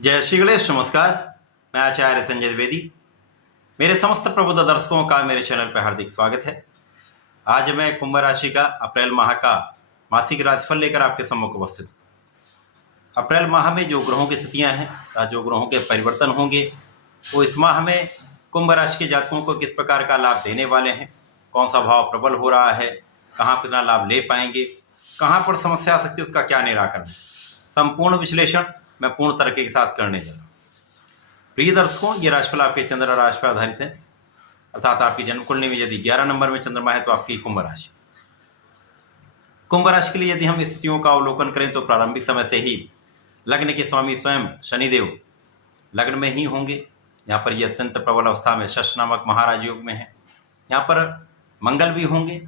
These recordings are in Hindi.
जय श्री गणेश। नमस्कार, मैं आचार्य संजय द्विवेदी। मेरे समस्त प्रबुद्ध दर्शकों का मेरे चैनल पर हार्दिक स्वागत है। आज मैं कुंभ राशि का अप्रैल माह का मासिक राशिफल लेकर आपके सम्मुख उपस्थित हूँ। अप्रैल माह में जो ग्रहों की स्थितियां हैं, जो ग्रहों के परिवर्तन होंगे, वो इस माह में कुंभ राशि के जातकों को किस प्रकार का लाभ देने वाले हैं, कौन सा भाव प्रबल हो रहा है, कहाँ कितना लाभ ले पाएंगे, कहाँ पर समस्या आ सकती है, उसका क्या निराकरण, संपूर्ण विश्लेषण मैं पूर्ण तरीके के साथ करने जा रहा हूँ। प्रिय दर्शकों, ये राशिफल आपके चंद्र राशि पर आधारित है, अर्थात आपकी जन्म कुंडली में यदि 11 नंबर में चंद्रमा है तो आपकी कुंभ राशि। कुंभ राशि के लिए यदि हम स्थितियों का अवलोकन करें तो प्रारंभिक समय से ही लग्न के स्वामी स्वयं शनिदेव लग्न में ही होंगे। यहाँ पर ये अत्यंत प्रबल अवस्था में शश नामक महाराज योग में है। यहाँ पर मंगल भी होंगे।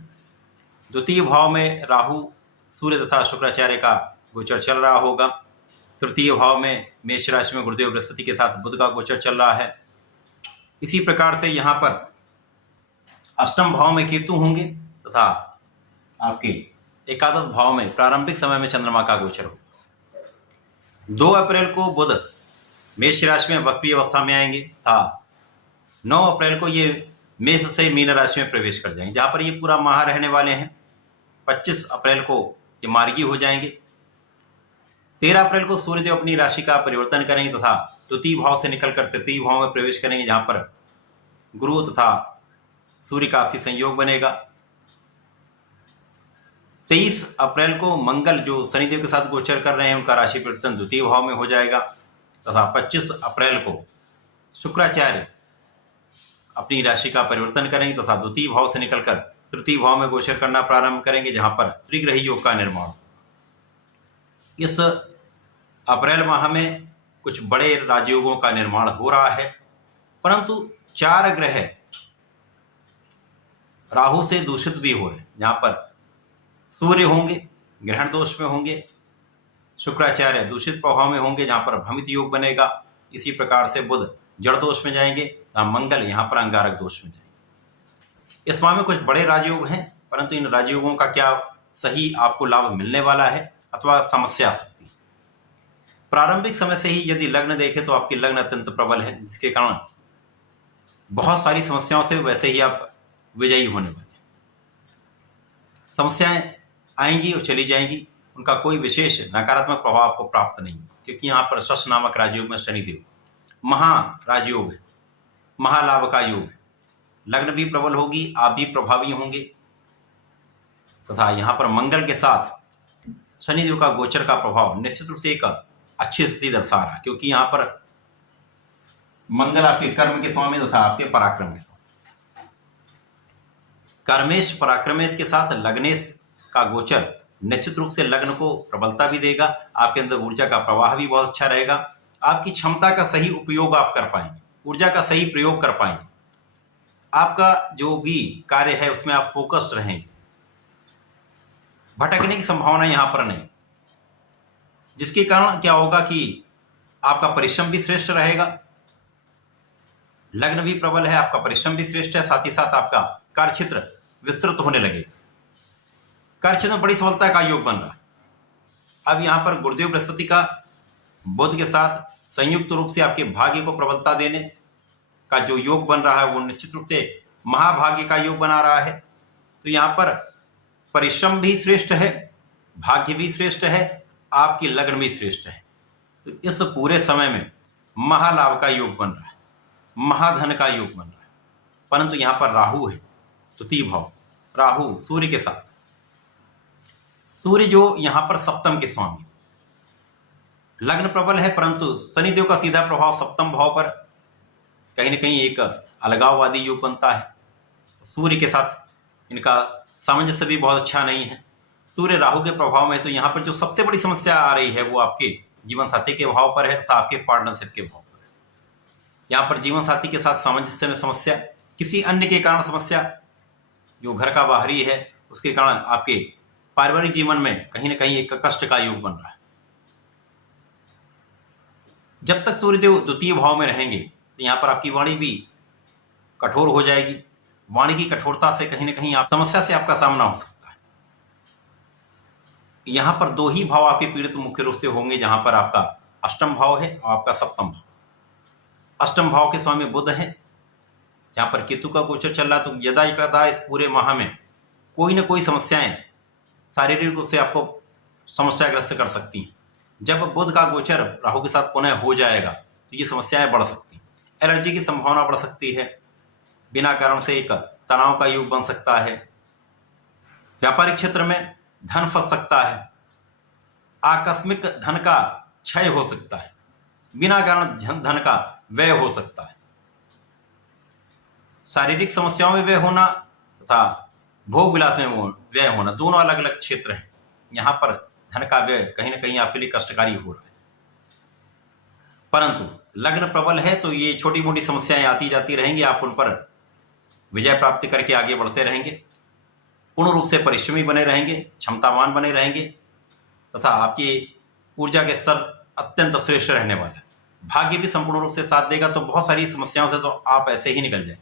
द्वितीय भाव में राहु, सूर्य तथा शुक्राचार्य का गोचर चल रहा होगा। तृतीय भाव में मेष राशि में गुरुदेव बृहस्पति के साथ बुध का गोचर चल रहा है। इसी प्रकार से यहाँ पर अष्टम भाव में केतु होंगे तथा आपके एकादश भाव में प्रारंभिक समय में चंद्रमा का गोचर होगा। 2 अप्रैल को बुध मेष राशि में वक्री अवस्था में आएंगे तथा 9 अप्रैल को ये मेष से मीन राशि में प्रवेश कर जाएंगे, जहाँ पर ये पूरा माह रहने वाले हैं। 25 अप्रैल को ये मार्गी हो जाएंगे। 13 अप्रैल को सूर्यदेव अपनी राशि का परिवर्तन करेंगे तथा द्वितीय भाव से निकलकर तृतीय भाव में प्रवेश करेंगे, जहां पर गुरु तथा सूर्य का आपसी संयोग बनेगा। 23 अप्रैल को मंगल जो शनिदेव के साथ गोचर कर रहे हैं, उनका राशि परिवर्तन द्वितीय भाव में हो जाएगा तथा 25 अप्रैल को शुक्राचार्य अपनी राशि का परिवर्तन करेंगे तथा द्वितीय भाव से निकलकर तृतीय भाव में गोचर करना प्रारंभ करेंगे, जहां पर त्रिग्रही योग का निर्माण। इस अप्रैल माह में कुछ बड़े राजयोगों का निर्माण हो रहा है, परंतु 4 ग्रह राहु से दूषित भी हो रहे हैं। जहां पर सूर्य होंगे ग्रहण दोष में होंगे, शुक्राचार्य दूषित प्रभाव में होंगे जहां पर भ्रमित योग बनेगा। इसी प्रकार से बुध जड़ दोष में जाएंगे, मंगल यहां पर अंगारक दोष में जाएंगे। इस माह में कुछ बड़े राजयोग हैं, परंतु इन राजयोगों का क्या सही आपको लाभ मिलने वाला है अथवा समस्या आ सकती है। प्रारंभिक समय से ही यदि लग्न देखें तो आपकी लग्न अत्यंत प्रबल है, जिसके कारण बहुत सारी समस्याओं से वैसे ही आप विजयी होने वाले हैं। समस्याएं आएंगी और चली जाएंगी, उनका कोई विशेष नकारात्मक प्रभाव आपको प्राप्त नहीं, क्योंकि यहाँ पर शश नामक राजयोग में शनिदेव महाराजयोग है, महालाभ का योग है। लग्न भी प्रबल होगी, आप भी प्रभावी होंगे तथा यहाँ पर मंगल के साथ शनिदेव का गोचर का प्रभाव निश्चित रूप से एक अच्छी स्थिति दर्शा रहा है, क्योंकि यहाँ पर मंगल आपके कर्म के स्वामी तथा आपके पराक्रम के स्वामी। कर्मेश पराक्रमेश के साथ लग्नेश का गोचर निश्चित रूप से लग्न को प्रबलता भी देगा। आपके अंदर ऊर्जा का प्रवाह भी बहुत अच्छा रहेगा। आपकी क्षमता का सही उपयोग आप कर पाएंगे, ऊर्जा का सही प्रयोग कर पाएंगे। आपका जो भी कार्य है उसमें आप फोकस्ड रहेंगे, भटकने की संभावना यहां पर नहीं, जिसके कारण क्या होगा कि आपका परिश्रम भी श्रेष्ठ रहेगा। लग्न भी प्रबल है, आपका परिश्रम भी श्रेष्ठ है, साथ ही साथ आपका कार्यक्षेत्र विस्तृत होने लगेगा। कार्यक्षेत्र में बड़ी सफलता का योग बन रहा है। अब यहां पर गुरुदेव बृहस्पति का बुध के साथ संयुक्त रूप से आपके भाग्य को प्रबलता देने का जो योग बन रहा है, वो निश्चित रूप से महाभाग्य का योग बना रहा है। तो यहां पर परिश्रम भी श्रेष्ठ है, भाग्य भी श्रेष्ठ है, आपकी लग्न भी श्रेष्ठ है। तो इस पूरे समय में महालाभ का योग बन रहा है, महाधन का योग बन रहा है। परंतु यहां पर राहु है, तृतीय भाव राहु सूर्य के साथ। सूर्य जो यहां पर सप्तम के स्वामी, लग्न प्रबल है, परंतु शनिदेव का सीधा प्रभाव सप्तम भाव पर कहीं ना कहीं एक अलगाववादी योग बनता है। सूर्य के साथ इनका सामंजस्य भी बहुत अच्छा नहीं है। सूर्य राहु के प्रभाव में, तो यहाँ पर जो सबसे बड़ी समस्या आ रही है वो आपके जीवन साथी के भाव पर है तथा आपके पार्टनरशिप के भाव पर है। यहाँ पर जीवन साथी के साथ सामंजस्य में समस्या, किसी अन्य के कारण समस्या, जो घर का बाहरी है उसके कारण आपके पारिवारिक जीवन में कहीं ना कहीं एक कष्ट का योग बन रहा है। जब तक सूर्यदेव द्वितीय भाव में रहेंगे तो यहाँ पर आपकी वाणी भी कठोर हो जाएगी। वाणी की कठोरता से कहीं ना कहीं आप समस्या से आपका सामना हो सकता है। यहाँ पर 2 ही भाव आपके पीड़ित मुख्य रूप से होंगे, जहां पर आपका अष्टम भाव है और आपका सप्तम भाव। अष्टम भाव के स्वामी बुध हैं, जहां पर केतु का गोचर चल रहा है। तो यदा कदा इस पूरे माह में कोई ना कोई समस्याएं शारीरिक रूप से आपको समस्याग्रस्त कर सकती हैं। जब बुध का गोचर राहु के साथ पुनः हो जाएगा तो ये समस्याएं बढ़ सकती हैं। एलर्जी की संभावना बढ़ सकती है, बिना कारण से एक तनाव का योग बन सकता है, व्यापारिक क्षेत्र में धन फंस सकता है, आकस्मिक धन का क्षय हो सकता है, बिना कारण धन का व्यय हो सकता है। शारीरिक समस्याओं में व्यय होना तथा भोग विलास में व्यय होना दोनों अलग अलग क्षेत्र हैं। यहां पर धन का व्यय कहीं ना कहीं आपके लिए कष्टकारी हो रहा है। परंतु लग्न प्रबल है तो ये छोटी मोटी समस्याएं आती जाती रहेंगी, आप उन पर विजय प्राप्ति करके आगे बढ़ते रहेंगे, पूर्ण रूप से परिश्रमी बने रहेंगे, क्षमतावान बने रहेंगे तथा आपकी ऊर्जा के स्तर अत्यंत श्रेष्ठ रहने वाला है। भाग्य भी संपूर्ण रूप से साथ देगा, तो बहुत सारी समस्याओं से तो आप ऐसे ही निकल जाए।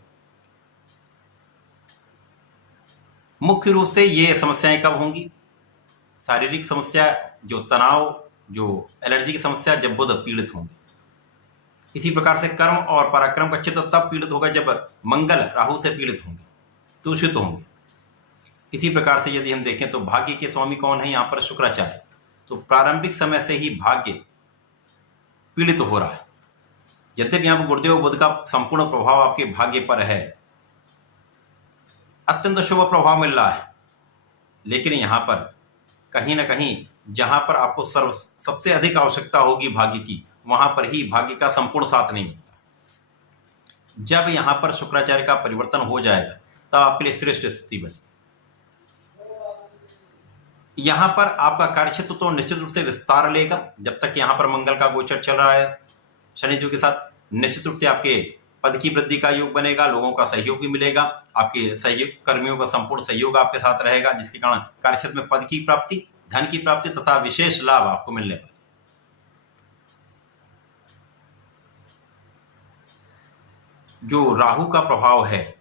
मुख्य रूप से ये समस्याएं कब होंगी? शारीरिक समस्या, जो तनाव, जो एलर्जी की समस्या, जब बुध पीड़ित होंगे। इसी प्रकार से कर्म और पराक्रम का चित्त तब पीड़ित होगा जब मंगल राहु से पीड़ित होंगे, दूषित होंगे। इसी प्रकार से यदि हम देखें तो भाग्य के स्वामी कौन है? यहाँ पर शुक्राचार्य। तो प्रारंभिक समय से ही भाग्य पीड़ित हो रहा है। यद्यपि यहाँ पर गुरुदेव बुध का संपूर्ण प्रभाव आपके भाग्य पर है, अत्यंत शुभ प्रभाव मिल रहा है, लेकिन यहाँ पर कहीं ना कहीं जहां पर आपको सबसे अधिक आवश्यकता होगी भाग्य की, वहां पर ही भाग्य का संपूर्ण साथ नहीं मिलता। जब यहां पर शुक्राचार्य का परिवर्तन हो जाएगा तब आपके लिए श्रेष्ठ स्थिति बनेगी। यहां पर आपका कार्यक्षेत्र तो निश्चित रूप से विस्तार लेगा। जब तक यहां पर मंगल का गोचर चल रहा है शनि जी के साथ, निश्चित रूप से आपके पद की वृद्धि का योग बनेगा, लोगों का सहयोग भी मिलेगा, आपके सहयोग कर्मियों का संपूर्ण सहयोग आपके साथ रहेगा, जिसके कारण कार्यक्षेत्र में पद की प्राप्ति, धन की प्राप्ति तथा विशेष लाभ आपको मिलने वाले। जो राहु का प्रभाव है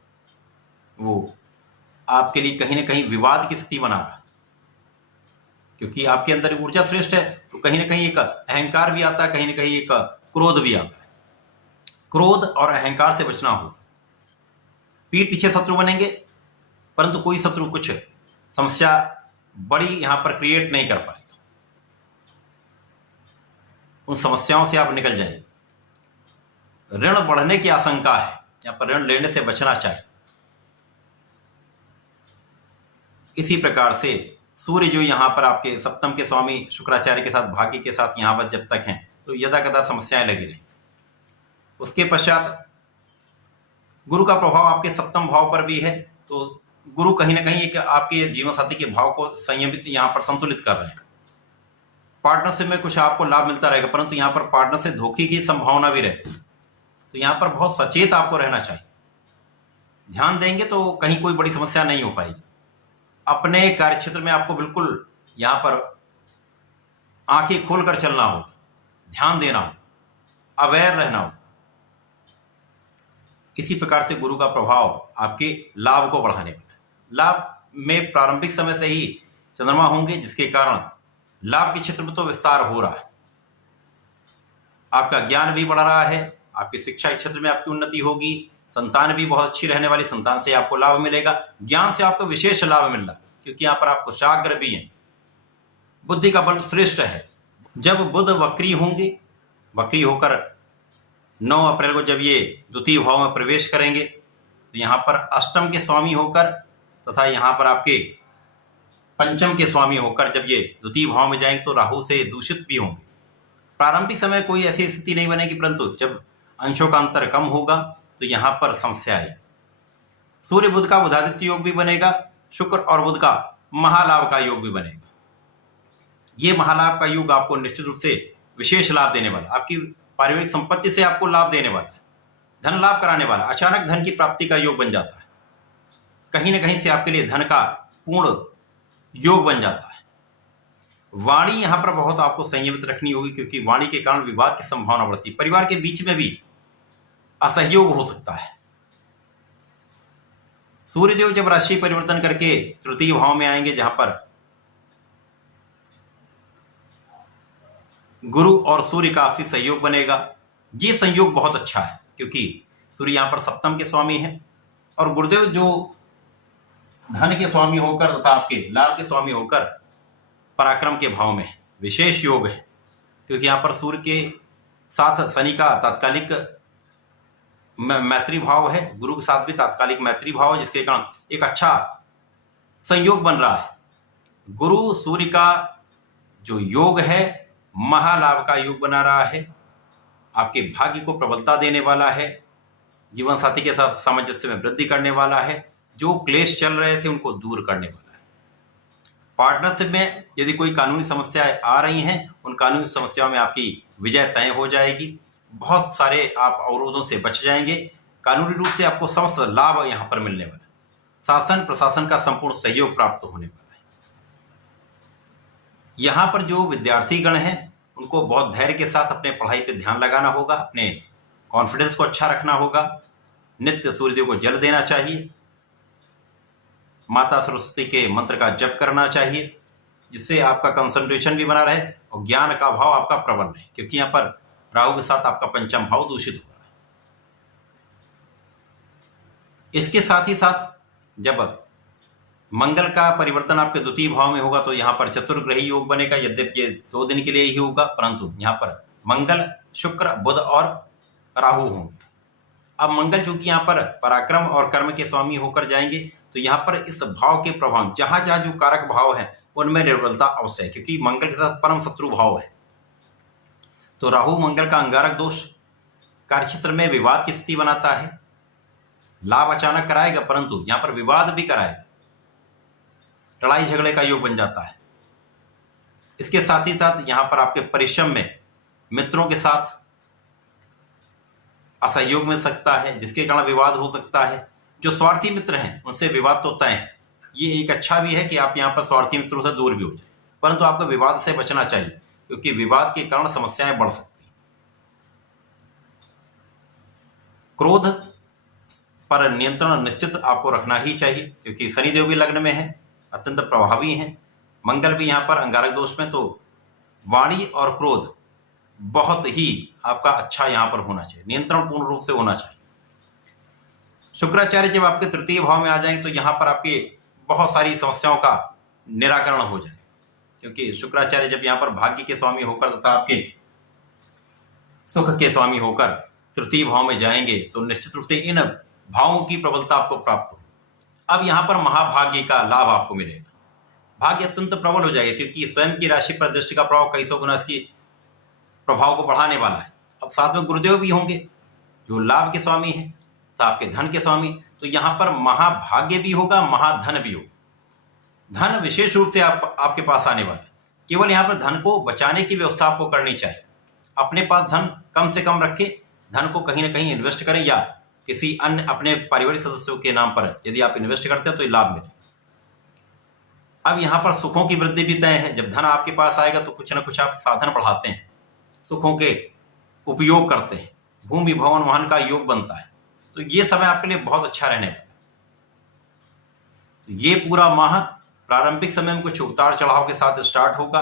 वो आपके लिए कहीं ना कहीं विवाद की स्थिति बना रहा, क्योंकि आपके अंदर ऊर्जा श्रेष्ठ है तो कहीं ना कहीं एक अहंकार भी आता है, कहीं ना कहीं एक क्रोध भी आता है। क्रोध और अहंकार से बचना हो। पीठ पीछे शत्रु बनेंगे, परंतु कोई शत्रु कुछ समस्या बड़ी यहां पर क्रिएट नहीं कर पाएगा। उन समस्याओं से आप निकल जाएंगे। ऋण बढ़ने की आशंका है, यहां पर ऋण लेने से बचना चाहिए। इसी प्रकार से सूर्य जो यहां पर आपके सप्तम के स्वामी शुक्राचार्य के साथ भाग्य के साथ यहां पर जब तक हैं तो यदा कदा समस्याएं लगी रही। उसके पश्चात गुरु का प्रभाव आपके सप्तम भाव पर भी है, तो गुरु कहीं ना कहीं एक आपके जीवन साथी के भाव को संयमित यहां पर संतुलित कर रहे हैं। पार्टनरशिप में कुछ आपको लाभ मिलता रहेगा, परंतु यहां पर पार्टनर से धोखे की संभावना भी रहती है, तो यहां पर बहुत सचेत आपको रहना चाहिए। ध्यान देंगे तो कहीं कोई बड़ी समस्या नहीं हो पाएगी। अपने कार्यक्षेत्र में आपको बिल्कुल यहां पर आंखें खोलकर चलना हो, ध्यान देना हो, अवेयर रहना हो। इसी प्रकार से गुरु का प्रभाव आपके लाभ को बढ़ाने पर, लाभ में प्रारंभिक समय से ही चंद्रमा होंगे, जिसके कारण लाभ के क्षेत्र में तो विस्तार हो रहा है। आपका ज्ञान भी बढ़ रहा है, आपकी शिक्षा के क्षेत्र में आपकी उन्नति होगी, संतान भी बहुत अच्छी रहने वाली, संतान से आपको लाभ मिलेगा, ज्ञान से आपको विशेष लाभ मिल रहा है, क्योंकि यहां पर आप कुशाग्र भी हैं, बुद्धि का बल श्रेष्ठ है। जब बुध वक्री होंगे, वक्री होकर 9 अप्रैल को जब ये द्वितीय भाव में प्रवेश करेंगे तो यहां पर अष्टम के स्वामी होकर तथा यहां पर आपके पंचम के स्वामी होकर जब ये द्वितीय भाव में जाएंगे तो राहु से दूषित भी होंगे। प्रारंभिक समय कोई ऐसी स्थिति नहीं बनेगी, परंतु जब अंशों का अंतर कम होगा तो यहां पर समस्या है। सूर्य बुध का बुधादित्य योग भी बनेगा, शुक्र और बुध का महालाभ का योग भी बनेगा। ये महालाभ का योग आपको निश्चित रूप से विशेष लाभ देने वाला, आपकी पारिवारिक संपत्ति से आपको लाभ देने वाला है, धन लाभ कराने वाला, अचानक धन की प्राप्ति का योग बन जाता है। कहीं ना कहीं से आपके लिए धन का पूर्ण योग बन जाता है। वाणी यहां पर बहुत आपको संयमित रखनी होगी, क्योंकि वाणी के कारण विवाद की संभावना बढ़ती है, परिवार के बीच में भी असहयोग हो सकता है। सूर्यदेव जब राशि परिवर्तन करके तृतीय भाव में आएंगे, जहां पर गुरु और सूर्य का आपसी सहयोग बनेगा। ये संयोग बहुत अच्छा है क्योंकि सूर्य यहाँ पर सप्तम के स्वामी है और गुरुदेव जो धन के स्वामी होकर तथा आपके लाभ के स्वामी होकर पराक्रम के भाव में विशेष योग है, क्योंकि यहाँ पर सूर्य के साथ शनि का तात्कालिक मैत्री भाव है, गुरु के साथ भी तात्कालिक मैत्री भाव है, जिसके कारण एक अच्छा संयोग बन रहा है। गुरु सूर्य का जो योग है महालाभ का योग बना रहा है, आपके भाग्य को प्रबलता देने वाला है, जीवन साथी के साथ सामंजस्य में वृद्धि करने वाला है, जो क्लेश चल रहे थे उनको दूर करने वाला है। पार्टनरशिप में यदि कोई कानूनी समस्याएं आ रही हैं, उन कानूनी समस्याओं में आपकी विजय तय हो जाएगी। बहुत सारे आप अवरोधों से बच जाएंगे। कानूनी रूप से आपको समस्त लाभ यहाँ पर मिलने वाला है। शासन प्रशासन का संपूर्ण सहयोग प्राप्त होने वाला है। यहाँ पर जो विद्यार्थी गण हैं उनको बहुत धैर्य के साथ अपने पढ़ाई पे ध्यान लगाना होगा, अपने कॉन्फिडेंस को अच्छा रखना होगा, नित्य सूर्यदेव को जल देना चाहिए, माता सरस्वती के मंत्र का जप करना चाहिए, जिससे आपका कंसंट्रेशन भी बना रहे और ज्ञान का भाव आपका प्रबल रहे, क्योंकि यहाँ पर राहु के साथ आपका पंचम भाव दूषित हो रहा है। इसके साथ ही साथ जब मंगल का परिवर्तन आपके द्वितीय भाव में होगा तो यहाँ पर चतुर्ग्रही योग बनेगा। यद्यपि ये 2 दिन के लिए ही होगा, परंतु यहाँ पर मंगल, शुक्र, बुध और राहु होंगे। अब मंगल चूंकि यहाँ पर पराक्रम और कर्म के स्वामी होकर जाएंगे, तो यहाँ पर इस भाव के प्रभाव जहां जहां जो कारक भाव है उनमें निर्बलता अवश्य है, क्योंकि मंगल के साथ परम शत्रु भाव है। तो राहु मंगल का अंगारक दोष कार्यक्षेत्र में विवाद की स्थिति बनाता है। लाभ अचानक कराएगा, परंतु यहां पर विवाद भी कराएगा, लड़ाई झगड़े का योग बन जाता है। इसके साथ ही साथ यहां पर आपके परिश्रम में मित्रों के साथ असहयोग मिल सकता है, जिसके कारण विवाद हो सकता है। जो स्वार्थी मित्र हैं उनसे विवाद तो तय है। ये एक अच्छा भी है कि आप यहाँ पर स्वार्थी मित्रों से दूर भी हो जाए, परंतु आपको विवाद से बचना चाहिए, क्योंकि विवाद के कारण समस्याएं बढ़ सकती हैं। क्रोध पर नियंत्रण निश्चित आपको रखना ही चाहिए, क्योंकि शनिदेव भी लग्न में है, अत्यंत प्रभावी हैं। मंगल भी यहाँ पर अंगारक दोष में, तो वाणी और क्रोध बहुत ही आपका अच्छा यहाँ पर होना चाहिए, नियंत्रण पूर्ण रूप से होना चाहिए। शुक्राचार्य जब आपके तृतीय भाव में आ जाएंगे तो यहाँ पर आपके बहुत सारी समस्याओं का निराकरण हो जाएगा, क्योंकि शुक्राचार्य जब यहाँ पर भाग्य के स्वामी होकर तथा आपके सुख के स्वामी होकर तृतीय भाव में जाएंगे तो निश्चित रूप से इन भावों की प्रबलता आपको प्राप्त होगी। अब यहाँ पर महाभाग्य का लाभ आपको मिलेगा, भाग्य अत्यंत प्रबल हो जाएगा, क्योंकि स्वयं की राशि पर दृष्टि का प्रभाव कई सौ गुना इसकी प्रभाव को बढ़ाने वाला है। अब साथ में गुरुदेव भी होंगे जो लाभ के स्वामी हैं, तो आपके धन के स्वामी, तो यहाँ पर महाभाग्य भी होगा, महाधन भी होगा। धन विशेष रूप से आपके पास आने वाला है। केवल यहाँ पर धन को बचाने की व्यवस्था आपको करनी चाहिए। अपने पास धन कम से कम रखें, धन को कहीं ना कहीं इन्वेस्ट करें, या किसी अन्य अपने पारिवारिक सदस्यों के नाम पर यदि आप इन्वेस्ट करते हैं तो लाभ मिले। अब यहाँ पर सुखों की वृद्धि भी तय है। जब धन आपके पास आएगा तो कुछ ना कुछ आप साधन बढ़ाते हैं, सुखों के उपयोग करते हैं, भूमि भवन वाहन का योग बनता है, तो ये समय आपके लिए बहुत अच्छा रहने वाला है। तो ये पूरा माह प्रारंभिक समय में कुछ उतार चढ़ाव के साथ स्टार्ट होगा,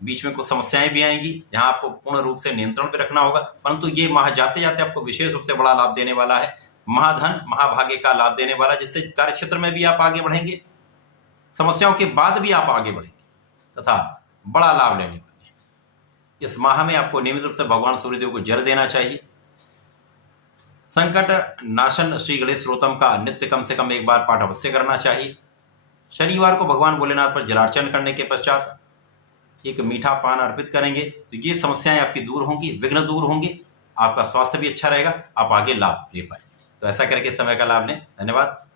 बीच में कुछ समस्याएं भी आएंगी जहां आपको पूर्ण रूप से नियंत्रण पे रखना होगा, परंतु ये माह जाते जाते आपको विशेष रूप से बड़ा लाभ देने वाला है। महाधन महाभाग्य का लाभ देने वाला, जिससे कार्य क्षेत्र में भी आप आगे बढ़ेंगे, समस्याओं के बाद भी आप आगे बढ़ेंगे तथा बड़ा लाभ लेने वाले हैं। इस माह में आपको नियमित रूप से भगवान सूर्यदेव को जल देना चाहिए। संकट नाशन श्री गणेश स्तोत्रम का नित्य कम से कम एक बार पाठ अवश्य करना चाहिए। शनिवार को भगवान भोलेनाथ पर जलार्चन करने के पश्चात एक मीठा पान अर्पित करेंगे तो ये समस्याएं आपकी दूर होंगी, विघ्न दूर होंगे, आपका स्वास्थ्य भी अच्छा रहेगा, आप आगे लाभ ले पाएंगे। तो ऐसा करके समय का लाभ लें। धन्यवाद।